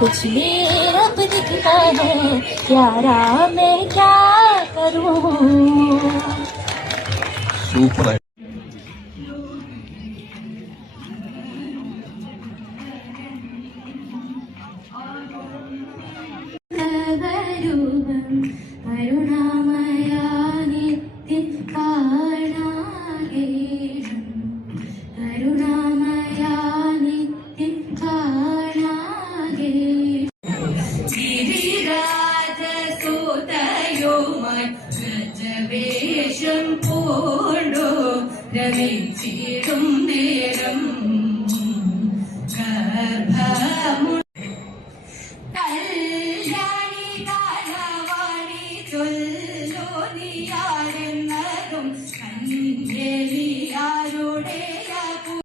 कुछ भी अब दिखता है यारा मैं क्या करूं സൂപ്പറായി പൂണ്ടു രമിച്ചിടും നേരം.